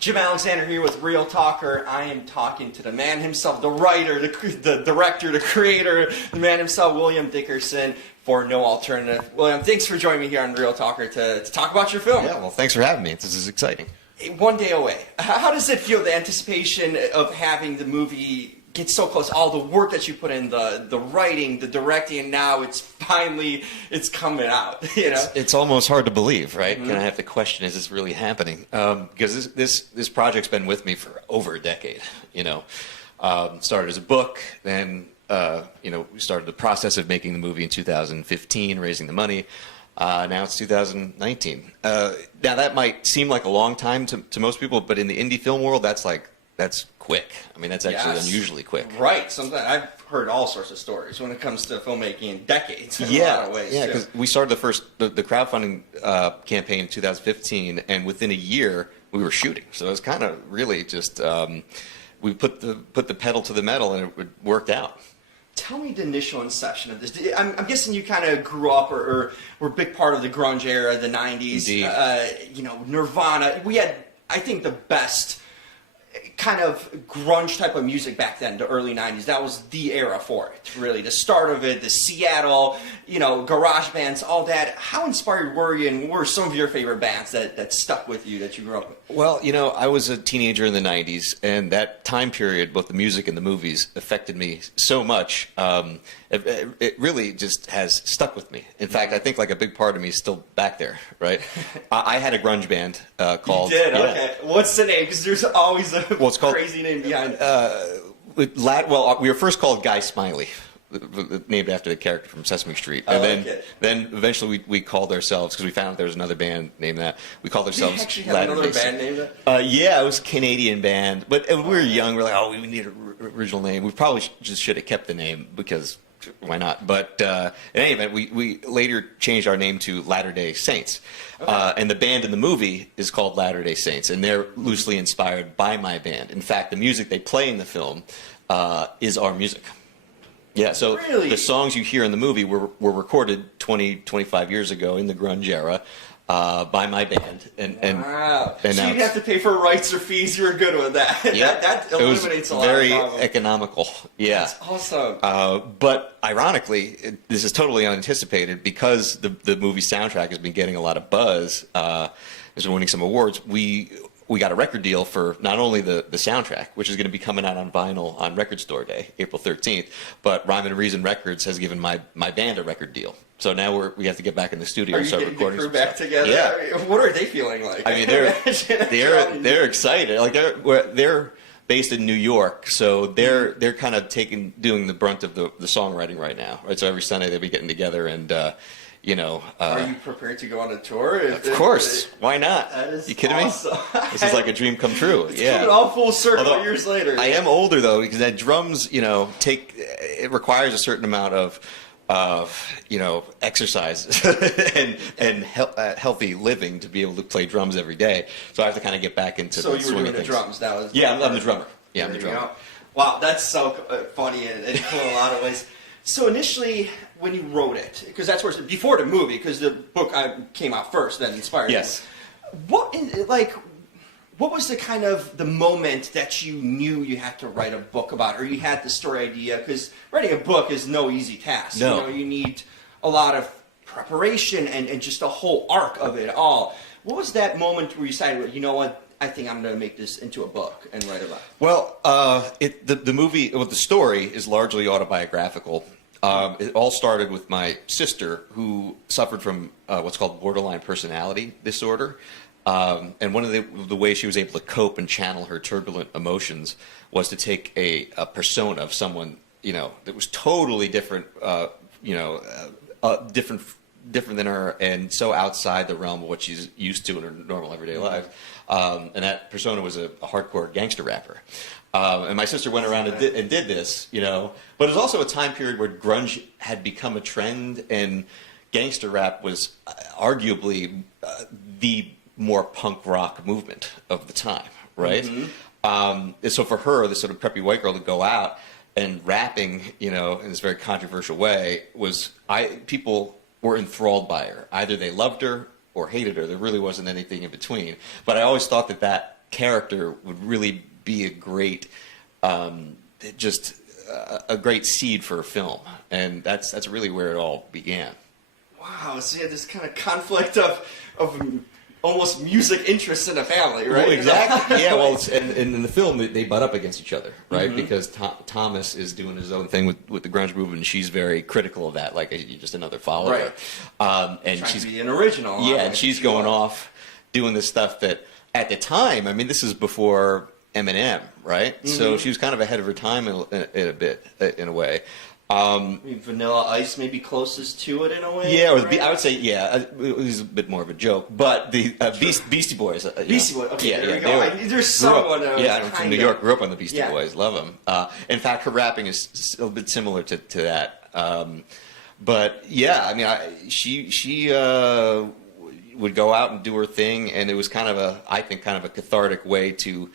Jim Alexander here with Real Talker. I am talking to the man himself, the writer, the director, the creator, the man himself, William Dickerson, for No Alternative. William, thanks for joining me here on Real Talker to talk about your film. Yeah, well, thanks for having me. This is exciting. One day away. How does it feel, the anticipation of having the movie get so close, all the work that you put in, the writing, the directing, and now it's coming out, you know? It's almost hard to believe, right? Mm-hmm. And I have to question, is this really happening? Because this project's been with me for over a decade, you know. Started as a book, then, you know, we started the process of making the movie in 2015, raising the money. Now it's 2019. Now that might seem like a long time to most people, but in the indie film world, that's quick. I mean, that's actually unusually quick. Right. Sometimes I've heard all sorts of stories when it comes to filmmaking, decades in a lot of ways. Yeah, because we started the crowdfunding campaign in 2015, and within a year we were shooting. So it was kind of really just we put the pedal to the metal, and it worked out. Tell me the initial inception of this. I'm guessing you kind of grew up or were a big part of the grunge era, the 90s. Indeed. You know, Nirvana. We had, I think, the best kind of grunge type of music back then, the early 90s. That was the era for it, really. The start of it, the Seattle, you know, garage bands, all that. How inspired were you, and what were some of your favorite bands that stuck with you, that you grew up with? Well, you know, I was a teenager in the 90s, and that time period, both the music and the movies, affected me so much. It really just has stuck with me. In fact, I think like a big part of me is still back there, right? I had a grunge band called... You did? Yeah. Okay. What's the name? Because there's always a crazy name behind it. Well, we were first called Guy Smiley, named after the character from Sesame Street. And then eventually we called ourselves, because we found out there was another band named that. We called ourselves... You actually had another band named that? Yeah, it was a Canadian band. But we were young. We were like, oh, we need an original name. We probably just should have kept the name, because... why not? But in any event, we later changed our name to Latter-day Saints. Okay. And the band in the movie is called Latter-day Saints, and they're loosely inspired by my band. In fact, the music they play in the film is our music. Yeah, so really? The songs you hear in the movie were recorded 25 years ago in the grunge era. By my band, wow. And so you'd have to pay for rights or fees. You were good with that. Yeah, that eliminates a lot. Very economical. Yeah, that's awesome. But ironically, this is totally unanticipated, because the movie soundtrack has been getting a lot of buzz. Has been winning some awards. We got a record deal for not only the soundtrack, which is going to be coming out on vinyl on Record Store Day, April 13th, but Rhyme and Reason Records has given my band a record deal. So now we have to get back in the studio and start recording. Are you getting the crew back together? Yeah. What are they feeling like? I mean, they're excited. Like they're based in New York, so they're kind of doing the brunt of the songwriting right now. Right. So every Sunday they'll be getting together and. You know, are you prepared to go on a tour? Of course. Why not? You kidding awesome. me? This is like a dream come true. It's coming all full circle. Although, years later. I am older though, because that drums, you know, it requires a certain amount of you know, exercise and healthy living to be able to play drums every day. So I have to kind of get back into. So you were doing the drums now? Yeah, I'm the drummer. Yeah, I'm the drummer. Wow, that's so funny and cool in a lot of ways. So initially, when you wrote it, because that's where before the movie, because the book came out first, then inspired. Yes. What was the kind of the moment that you knew you had to write a book about, or you had the story idea? Because writing a book is no easy task. No. You know, you need a lot of preparation and just the whole arc of it all. What was that moment where you decided, you know what? I think I'm going to make this into a book and write about it. Well, the movie, the story is largely autobiographical. It all started with my sister, who suffered from what's called borderline personality disorder. And one of the ways she was able to cope and channel her turbulent emotions was to take a persona of someone, you know, that was totally different, you know, different than her, and so outside the realm of what she's used to in her normal everyday life. And that persona was a hardcore gangster rapper. And my sister went around and did this, you know. But it was also a time period where grunge had become a trend, and gangster rap was arguably the more punk rock movement of the time, right? Mm-hmm. So for her, this sort of preppy white girl to go out and rapping, you know, in this very controversial way, people were enthralled by her. Either they loved her or hated her. There really wasn't anything in between. But I always thought that character would really be a great, just a great seed for a film, and that's really where it all began. Wow, so you had this kind of conflict of almost music interests in a family, right? Well, exactly. Yeah. Well, and in the film, they butt up against each other, right? Because Thomas is doing his own thing with the grunge movement, and she's very critical of that, like you're just another follower. Right. And she's to be an original. Yeah, and she's going off doing this stuff that at the time, I mean, this is before Eminem, right? So she was kind of ahead of her time in a bit, in a way. I mean, Vanilla Ice maybe closest to it in a way. Yeah, right? I would say it was a bit more of a joke, but the Beastie Boys. Beastie Boys. Okay, yeah, there we go. There's someone. I'm from New York. Grew up on the Beastie Boys. Love them. In fact, her rapping is a bit similar to that. But yeah, I mean, she would go out and do her thing, and it was kind of a cathartic way to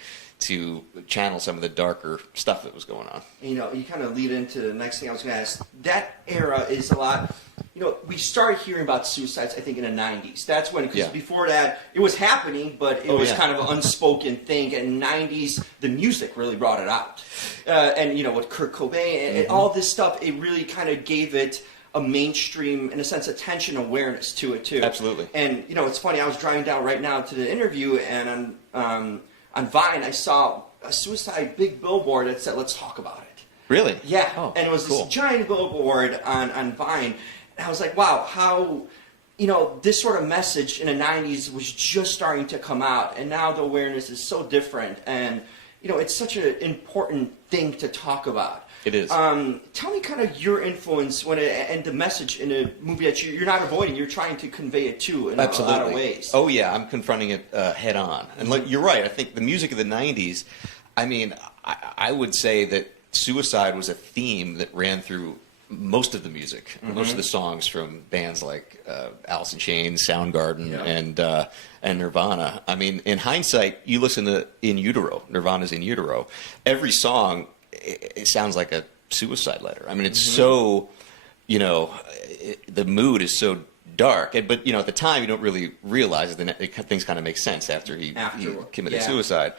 channel some of the darker stuff that was going on. You know, you kind of lead into the next thing I was going to ask. That era is a lot, you know, we started hearing about suicides, I think, in the 90s. That's when, because before that, it was happening, but it was kind of an unspoken thing. And in the 90s, the music really brought it out. And, you know, with Kurt Cobain and all this stuff, it really kind of gave it a mainstream, in a sense, attention, awareness to it, too. Absolutely. And, you know, it's funny, I was driving down right now to the interview, and on Vine, I saw a suicide big billboard that said, "Let's talk about it." Really? Yeah. Oh, and it was cool. this giant billboard on Vine. And I was like, wow, how, you know, this sort of message in the 90s was just starting to come out. And now the awareness is so different. And, you know, it's such an important thing to talk about. It is. Tell me kind of your influence and the message in a movie that you're not avoiding. You're trying to convey it too in a lot of ways. Oh yeah, I'm confronting it head on. And like, you're right. I think the music of the '90s. I mean, I would say that suicide was a theme that ran through most of the music, most of the songs from bands like Alice in Chains, Soundgarden, and Nirvana. I mean, in hindsight, you listen to In Utero, Nirvana's In Utero. Every song, it sounds like a suicide letter. I mean, it's so, you know, the mood is so dark. But, you know, at the time, you don't really realize it. Things kind of make sense after he committed suicide.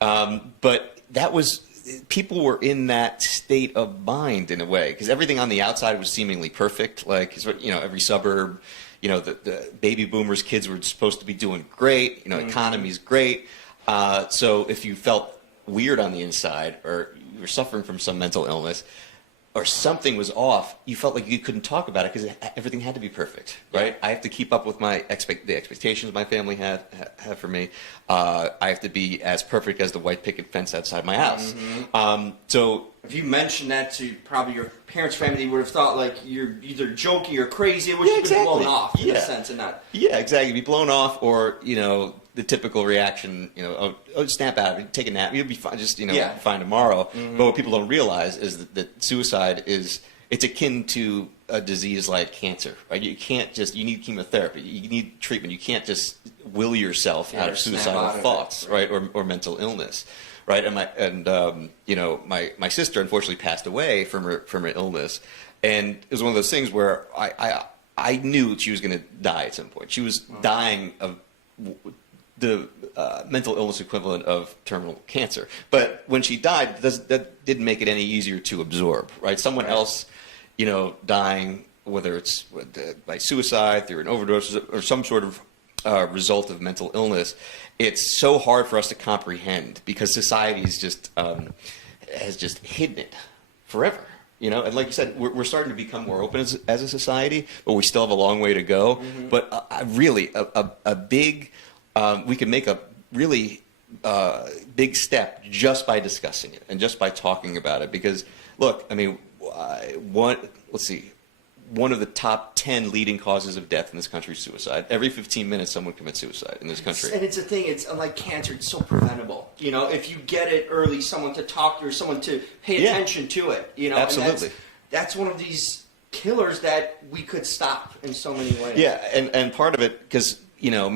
But that was, people were in that state of mind in a way, because everything on the outside was seemingly perfect. Like, you know, every suburb, you know, the baby boomers' kids were supposed to be doing great. You know, economy's great. So if you felt weird on the inside, or you were suffering from some mental illness, or something was off, you felt like you couldn't talk about it because everything had to be perfect, right? I have to keep up with the expectations my family have for me. I have to be as perfect as the white picket fence outside my house. So if you mentioned that to probably your parents' family, they would have thought like you're either joking or crazy, which you've been blown off in a sense, and not. Yeah, exactly. Be blown off, or, you know, the typical reaction, you know, snap out of it, take a nap, you'll be fine, just, you know, be fine tomorrow. But what people don't realize is that suicide it's akin to a disease like cancer, right? You can't just, you need chemotherapy, you need treatment. You can't just will yourself out of suicidal thoughts, right? Or mental illness, right? And you know, my sister unfortunately passed away from her illness, and it was one of those things where I knew she was going to die at some point. She was dying of the mental illness equivalent of terminal cancer. But when she died, that didn't make it any easier to absorb, right? Someone else, you know, dying, whether it's by suicide, through an overdose, or some sort of result of mental illness, it's so hard for us to comprehend because society's just has just hidden it forever. You know, and like you said, we're starting to become more open as a society, but we still have a long way to go. But really, a big, we can make a really big step just by discussing it and just by talking about it. Because, look, I mean, one of the top 10 leading causes of death in this country is suicide. Every 15 minutes, someone commits suicide in this country. And it's a thing, it's unlike cancer, it's so preventable. You know, if you get it early, someone to talk to or someone to pay attention to it. You know, absolutely. And that's one of these killers that we could stop in so many ways. Yeah, and part of it, because, you know,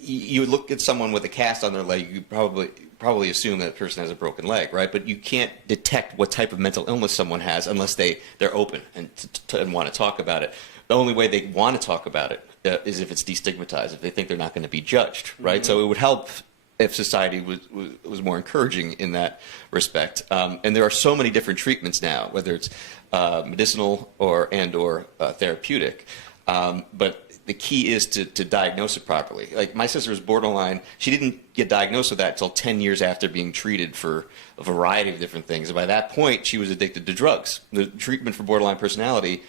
you would look at someone with a cast on their leg, you probably assume that person has a broken leg, right? But you can't detect what type of mental illness someone has unless they're open and want to talk about it. The only way they want to talk about it is if it's destigmatized, if they think they're not going to be judged, right? So it would help if society was more encouraging in that respect. And there are so many different treatments now, whether it's medicinal or therapeutic. But the key is to diagnose it properly. Like my sister was borderline. She didn't get diagnosed with that until 10 years after being treated for a variety of different things. And by that point, she was addicted to drugs. The treatment for borderline personality,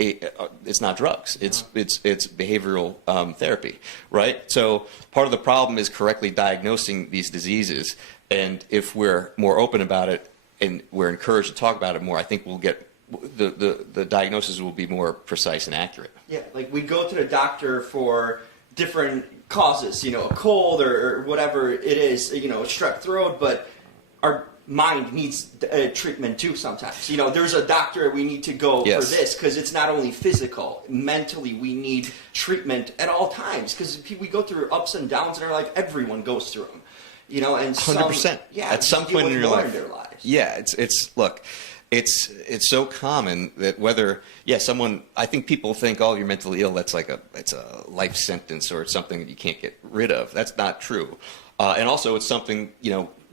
it's not drugs. It's behavioral therapy, right? So part of the problem is correctly diagnosing these diseases. And if we're more open about it and we're encouraged to talk about it more, I think we'll get the diagnosis will be more precise and accurate. Yeah, like we go to the doctor for different causes, a cold or whatever it is, a strep throat, but our mind needs treatment too sometimes. There's a doctor we need to go for this because it's not only physical, mentally we need treatment at all times because we go through ups and downs in our life. Everyone goes through them, and 100%. Yeah, at some point in your life. In their lives. Yeah, look. It's so common that I think people think, oh, you're mentally ill, it's a life sentence or it's something that you can't get rid of. That's not true. And also it's something,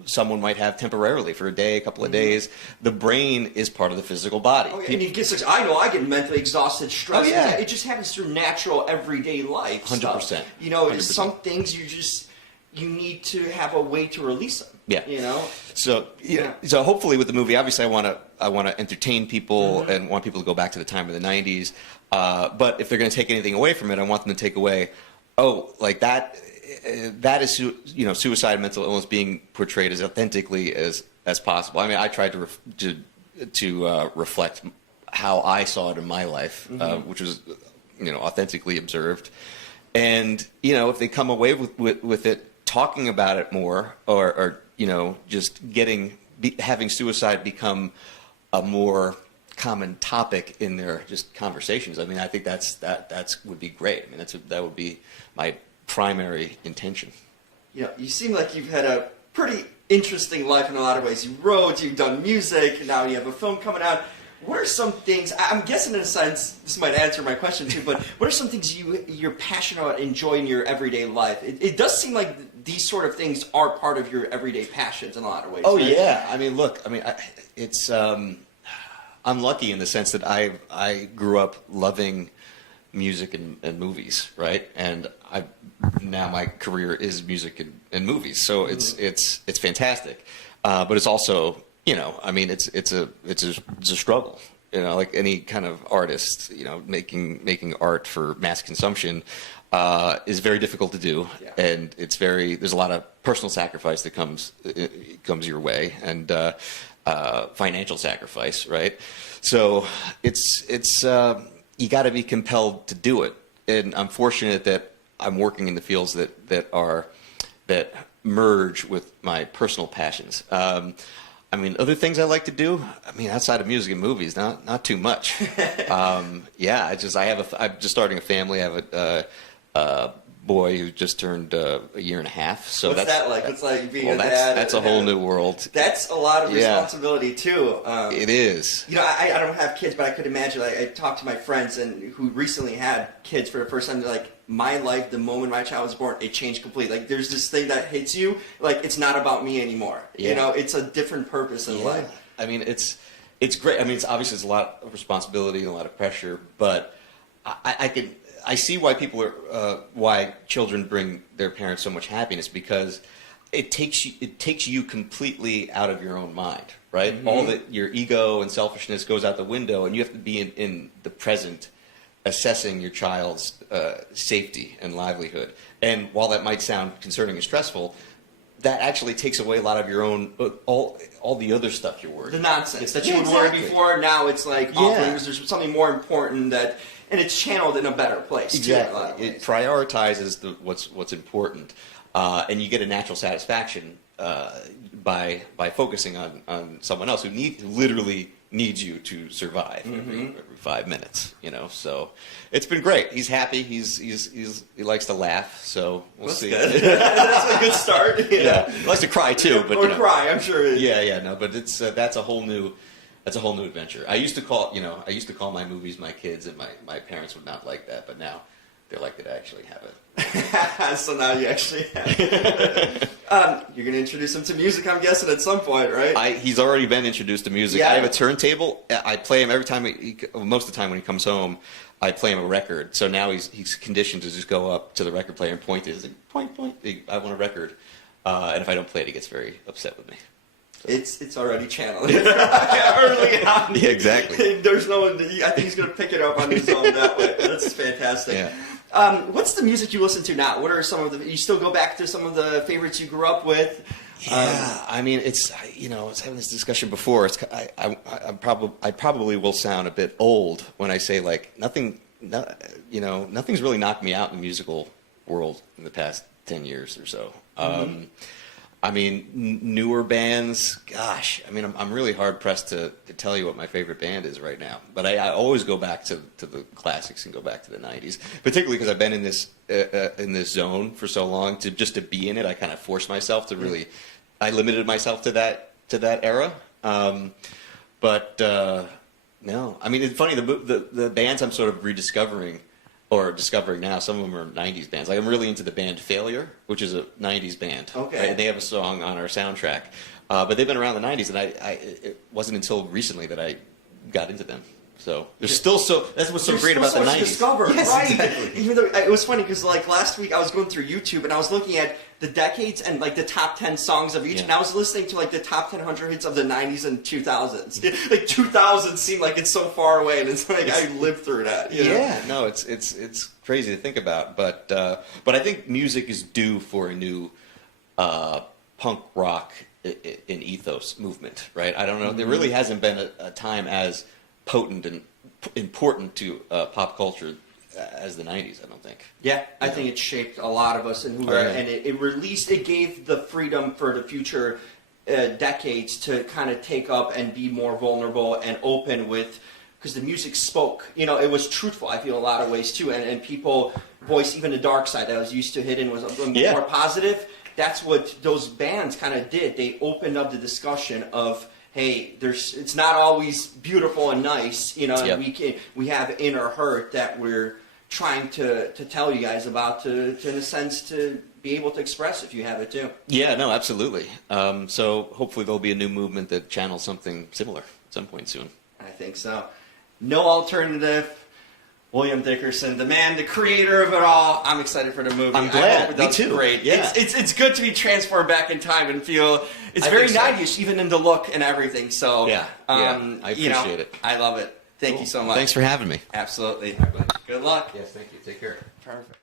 someone might have temporarily for a day, a couple of days. The brain is part of the physical body. Oh, yeah. And I know I get mentally exhausted, stressed. Oh, yeah. It just happens through natural everyday life 100%. stuff. 100%. Some things you need to have a way to release them. Yeah. So hopefully with the movie, obviously I want to entertain people and want people to go back to the time of the 90s. But if they're going to take anything away from it, I want them to take away, that is suicide and mental illness being portrayed as authentically as possible. I mean, I tried to reflect how I saw it in my life, which was authentically observed. And if they come away with it, talking about it more, or just having suicide become a more common topic in their just conversations. I mean, I think that would be great. I mean, that would be my primary intention. You seem like you've had a pretty interesting life in a lot of ways. You wrote, you've done music, and now you have a film coming out. What are some things, I'm guessing in a sense, this might answer my question too, but what are some things you're passionate about, enjoy in your everyday life? It does seem like these sort of things are part of your everyday passions in a lot of ways. Oh, right? Yeah. I mean, look, I'm lucky in the sense that I grew up loving music and movies, right? And now my career is music and movies, so it's fantastic. But it's also, it's a struggle. Like any kind of artist, making art for mass consumption is very difficult to do, and there's a lot of personal sacrifice that comes your way, and financial sacrifice, right? So it's you got to be compelled to do it, and I'm fortunate that I'm working in the fields that merge with my personal passions. Other things I like to do, outside of music and movies, not too much. I'm just starting a family. I have a boy who just turned a year and a half. So what's that like? It's like being a dad. That's a whole new world. That's a lot of responsibility too. It is. I don't have kids, but I could imagine. I talked to my friends who recently had kids for the first time. They're like, my life, the moment my child was born, it changed completely. Like, there's this thing that hits you. Like, it's not about me anymore. Yeah. It's a different purpose in life. It's great. It's obviously it's a lot of responsibility and a lot of pressure, but I see why why children bring their parents so much happiness, because it takes you completely out of your own mind, right? Mm-hmm. All that your ego and selfishness goes out the window, and you have to be in the present, assessing your child's safety and livelihood. And while that might sound concerning and stressful, that actually takes away a lot of your own all the other stuff you're worried about. The nonsense that you would worry before. Now it's like, there's something more important and it's channeled in a better place. Exactly. It prioritizes what's important, and you get a natural satisfaction by focusing on someone else who literally needs you to survive every 5 minutes. So it's been great. He's happy. He likes to laugh. So we'll see. Good. That's a good start. Yeah. He likes to cry too, but cry. I'm sure. No, but it's that's a whole new adventure. I used to call my movies my kids, and my parents would not like that, but now they're like, did I actually have it? So now you actually have it. You're going to introduce him to music, I'm guessing, at some point, right? He's already been introduced to music. Yeah. I have a turntable. I play him every time, most of the time when he comes home, I play him a record. So now he's conditioned to just go up to the record player and point it. He's like, point, point, I want a record. And if I don't play it, he gets very upset with me. It's already channeled early on. Yeah, exactly. There's no one. I think he's going to pick it up on his own that way. That's fantastic. Yeah. What's the music you listen to now? What are some of the? You still go back to some of the favorites you grew up with? Yeah, I mean, it's I was having this discussion before. I probably will sound a bit old when I say like nothing's really knocked me out in the musical world in the past 10 years or so. I mean, newer bands, gosh, I mean, I'm really hard-pressed to tell you what my favorite band is right now. But I always go back to the classics and go back to the 90s, particularly because I've been in this zone for so long. Just to be in it, I kind of forced myself to really, I limited myself to that era. But no, I mean, it's funny, the bands I'm sort of rediscovering, or discovering now, some of them are 90s bands. Like, I'm really into the band Failure, which is a 90s band. Okay. Right? They have a song on our soundtrack. But they've been around the 90s, and it wasn't until recently that I got into them. So there's still that's what's so great about the 90s. Discover, yes, right? Exactly. Even though it was funny because like last week I was going through YouTube and I was looking at the decades and like the top 10 songs of each, Yeah. and I was listening to like the top 100 hits of the 90s and 2000s. Like 2000 seemed like it's so far away, and it's like I lived through that. You know? Yeah, no, it's crazy to think about, but I think music is due for a new punk rock in ethos movement, right? I don't know. There really hasn't been a time as potent and important to pop culture as the 90s, I don't think. Yeah, I think it shaped a lot of us, and who Right. and it gave the freedom for the future decades to kind of take up and be more vulnerable and open with, because the music spoke. You know, it was truthful, I feel, a lot of ways too, and people voiced even the dark side that I was used to hitting was more positive. That's what those bands kind of did. They opened up the discussion of, hey, it's not always beautiful and nice, you know. Yep. And we have inner hurt that we're trying to tell you guys about, to in a sense to be able to express if you have it too. Yeah, no, absolutely. So hopefully there'll be a new movement that channels something similar at some point soon. I think so. No alternative. William Dickerson, the man, the creator of it all. I'm excited for the movie. I'm glad. I hope it does Me too. Great. Yeah. It's good to be transported back in time and feel. It's I very think so. 90s, even in the look and everything. So Yeah, I appreciate it. I love it. Thank you so much. Thanks for having me. Absolutely. Good luck. Yes, thank you. Take care. Perfect.